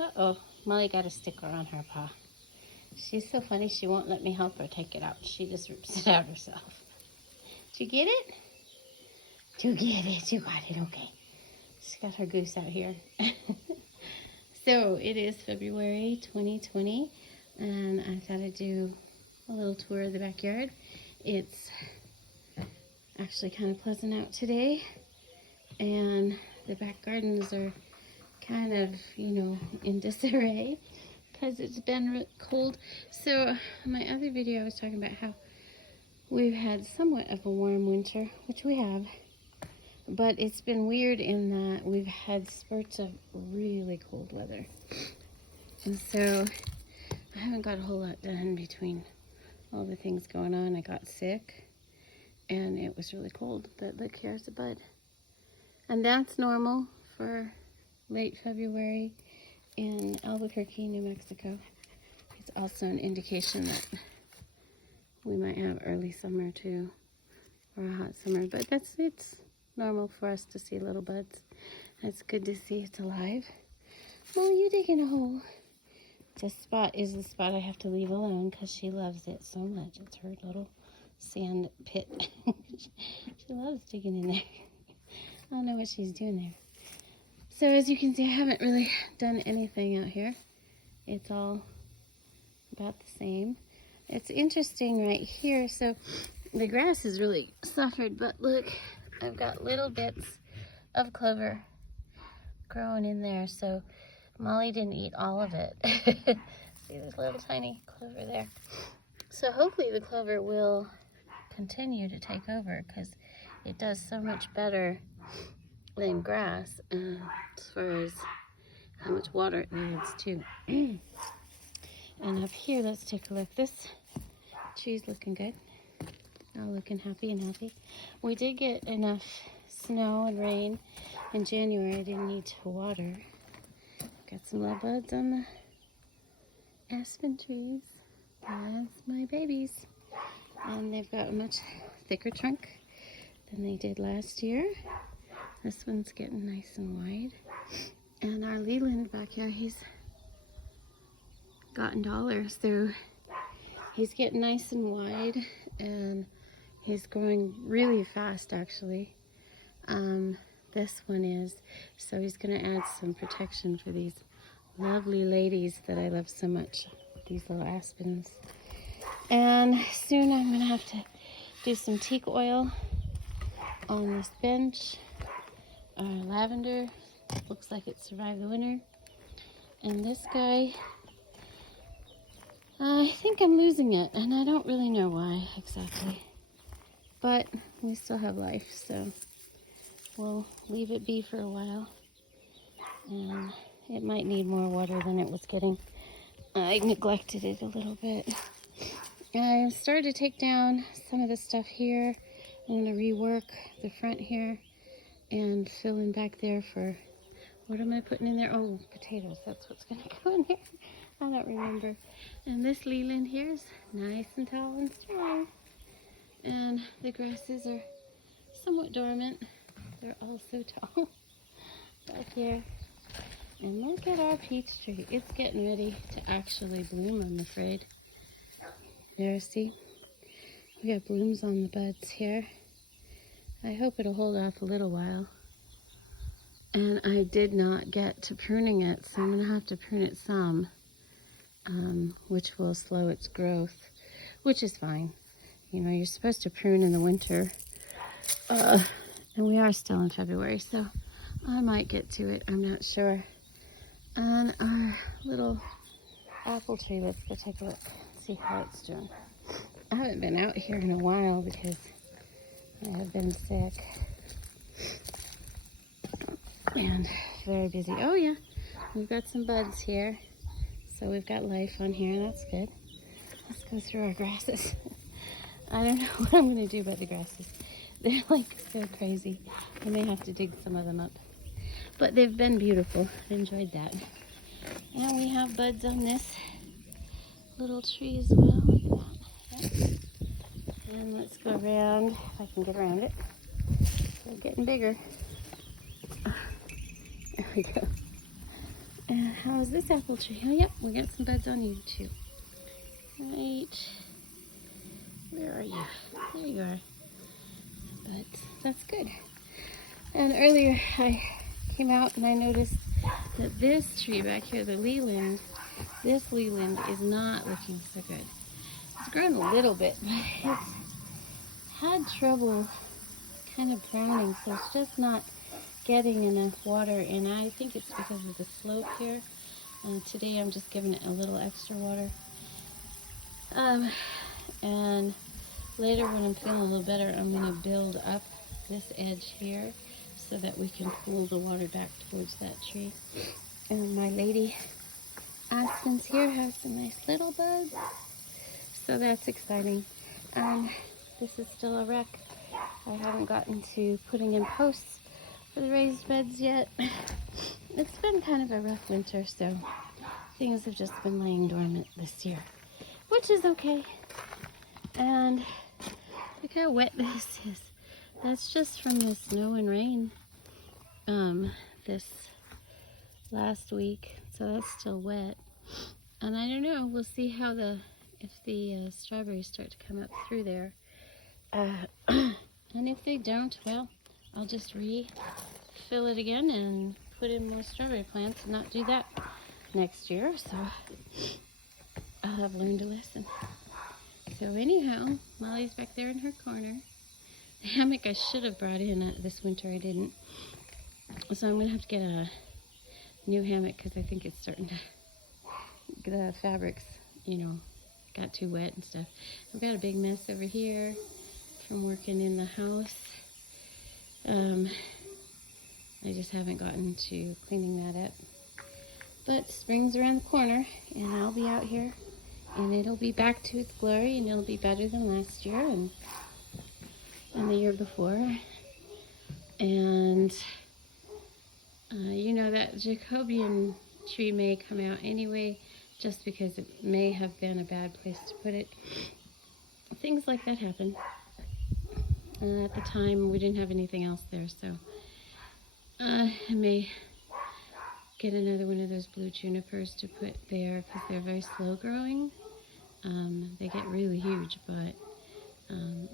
Uh-oh, Molly got a sticker on her paw. She's so funny, she won't let me help her take it out. She just rips it out herself. Did you get it? Did you get it? You got it, okay. She's got her goose out here. So it is February 2020, and I thought I'd do a little tour of the backyard. It's actually kind of pleasant out today, and the back gardens are kind of, in disarray because it's been cold. So my other video, I was talking about how we've had somewhat of a warm winter, which we have, but it's been weird in that we've had spurts of really cold weather. And so I haven't got a whole lot done between all the things going on. I got sick and it was really cold, but look, here's a bud. And that's normal for late February in Albuquerque, New Mexico. It's also an indication that we might have early summer too, or a hot summer, but it's normal for us to see little buds. It's good to see it's alive. Well, you digging a hole. This spot is the spot I have to leave alone because she loves it so much. It's her little sand pit. She loves digging in there. I don't know what she's doing there. So as you can see, I haven't really done anything out here. It's all about the same. It's interesting right here. So the grass has really suffered, but look, I've got little bits of clover growing in there. So Molly didn't eat all of it. See, there's little tiny clover there. So hopefully the clover will continue to take over because it does so much better than grass as far as how much water it needs too. And up here, let's take a look. This tree's looking good. All looking happy and healthy. We did get enough snow and rain in January. I didn't need to water. Got some little buds on the aspen trees. That's my babies. And they've got a much thicker trunk than they did last year. This one's getting nice and wide. And our Leland back here, he's gotten taller, so he's getting nice and wide, and he's growing really fast actually. This one is, so he's going to add some protection for these lovely ladies that I love so much, these little aspens. And soon I'm going to have to do some teak oil on this bench. Our lavender looks like it survived the winter. And this guy, I think I'm losing it, and I don't really know why exactly. But we still have life, so we'll leave it be for a while. And it might need more water than it was getting. I neglected it a little bit. I started to take down some of the stuff here. I'm going to rework the front here and fill in back there for, what am I putting in there? Oh, potatoes. That's what's going to go in here. I don't remember. And this Leland here is nice and tall and strong. And the grasses are somewhat dormant. They're all so tall back here. And look at our peach tree. It's getting ready to actually bloom, I'm afraid. There, see? We got blooms on the buds here. I hope it'll hold off a little while. And I did not get to pruning it, so I'm going to have to prune it some, which will slow its growth, which is fine. You know, you're supposed to prune in the winter, and we are still in February, so I might get to it. I'm not sure. And our little apple tree, let's go take a look, see how it's doing. I haven't been out here in a while because I have been sick and very busy. Oh yeah, we've got some buds here, so we've got life on here. That's good. Let's go through our grasses. I don't know what I'm going to do about the grasses. They're like so crazy. I may have to dig some of them up, but they've been beautiful. I enjoyed that. And we have buds on this little tree as well. Look at that. Yep. And let's go around, if I can get around it. They're getting bigger. There we go. How's this apple tree? Oh, yep, we got some buds on you too. Right. Where are you? There you are. But that's good. And earlier I came out and I noticed that this tree back here, the Leland, this Leland is not looking so good. It's grown a little bit, but it's had trouble kind of browning, so it's just not getting enough water, and I think it's because of the slope here. Today I'm just giving it a little extra water. And later when I'm feeling a little better, I'm going to build up this edge here so that we can pull the water back towards that tree. And my lady Aspens here has some nice little buds, so that's exciting. This is still a wreck. I haven't gotten to putting in posts for the raised beds yet. It's been kind of a rough winter, so things have just been laying dormant this year, which is okay. And look how wet this is. That's just from the snow and rain this last week, so that's still wet. And I don't know, we'll see how if the strawberries start to come up through there. And if they don't, well, I'll just refill it again and put in more strawberry plants and not do that next year. So I'll have learned a lesson. So anyhow, Molly's back there in her corner. The hammock I should have brought in this winter, I didn't. So I'm going to have to get a new hammock because I think it's starting to, the fabrics, got too wet and stuff. I've got a big mess over here from working in the house. I just haven't gotten to cleaning that up. But spring's around the corner, and I'll be out here, and it'll be back to its glory, and it'll be better than last year and the year before. And that Jacobean tree may come out anyway, just because it may have been a bad place to put it. Things like that happen. At the time, we didn't have anything else there, so I may get another one of those blue junipers to put there because they're very slow growing. They get really huge, but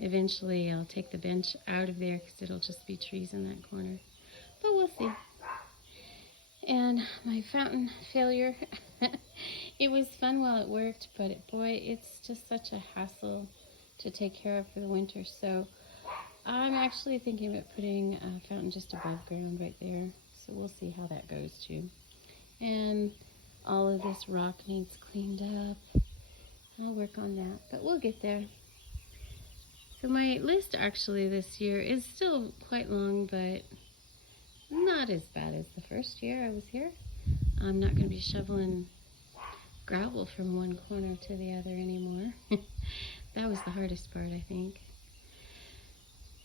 eventually I'll take the bench out of there because it'll just be trees in that corner. But we'll see. And my fountain failure, it was fun while it worked, but boy, it's just such a hassle to take care of for the winter. So I'm actually thinking about putting a fountain just above ground right there. So we'll see how that goes too. And all of this rock needs cleaned up. I'll work on that, but we'll get there. So my list actually this year is still quite long, but not as bad as the first year I was here. I'm not going to be shoveling gravel from one corner to the other anymore. That was the hardest part, I think.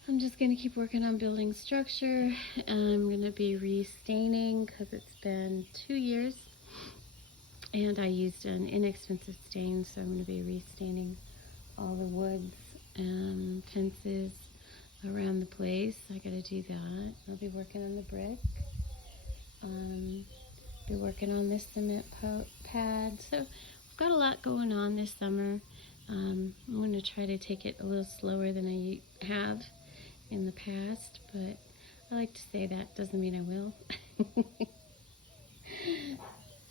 I'm just going to keep working on building structure. I'm going to be restaining because it's been 2 years. And I used an inexpensive stain, so I'm going to be restaining all the woods and fences around the place. I got to do that. I'll be working on the brick. Be working on this cement pad. So we've got a lot going on this summer. I'm going to try to take it a little slower than I have in the past, but I like to say that doesn't mean I will.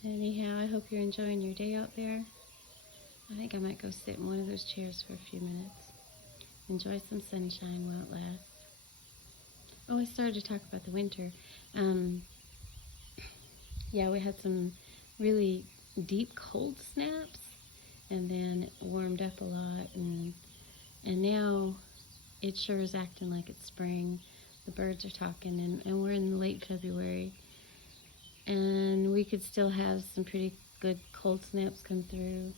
Anyhow, I hope you're enjoying your day out there. I think I might go sit in one of those chairs for a few minutes. Enjoy some sunshine while it lasts. Oh, I started to talk about the winter. Yeah, we had some really deep cold snaps, and then it warmed up a lot, and now it sure is acting like it's spring. The birds are talking, and we're in late February, and we could still have some pretty good cold snaps come through.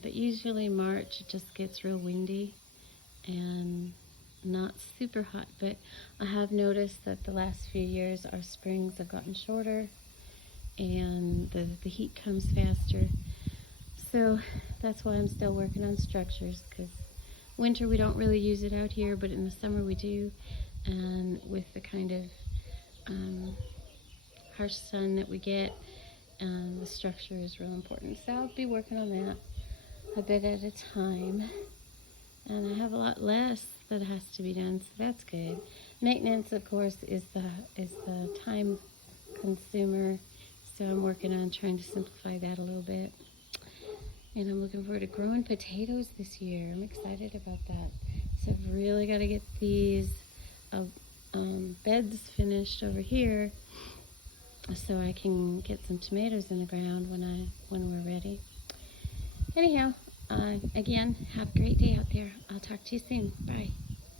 But usually March, it just gets real windy and not super hot. But I have noticed that the last few years our springs have gotten shorter and the heat comes faster. So that's why I'm still working on structures, because winter we don't really use it out here, but in the summer we do. And with the kind of harsh sun that we get, and the structure is real important. So I'll be working on that a bit at a time. And I have a lot less that has to be done, so that's good. Maintenance, of course, is the time consumer, so I'm working on trying to simplify that a little bit. And I'm looking forward to growing potatoes this year. I'm excited about that. So I've really got to get these beds finished over here so I can get some tomatoes in the ground when we're ready. Anyhow, again, have a great day out there. I'll talk to you soon. Bye.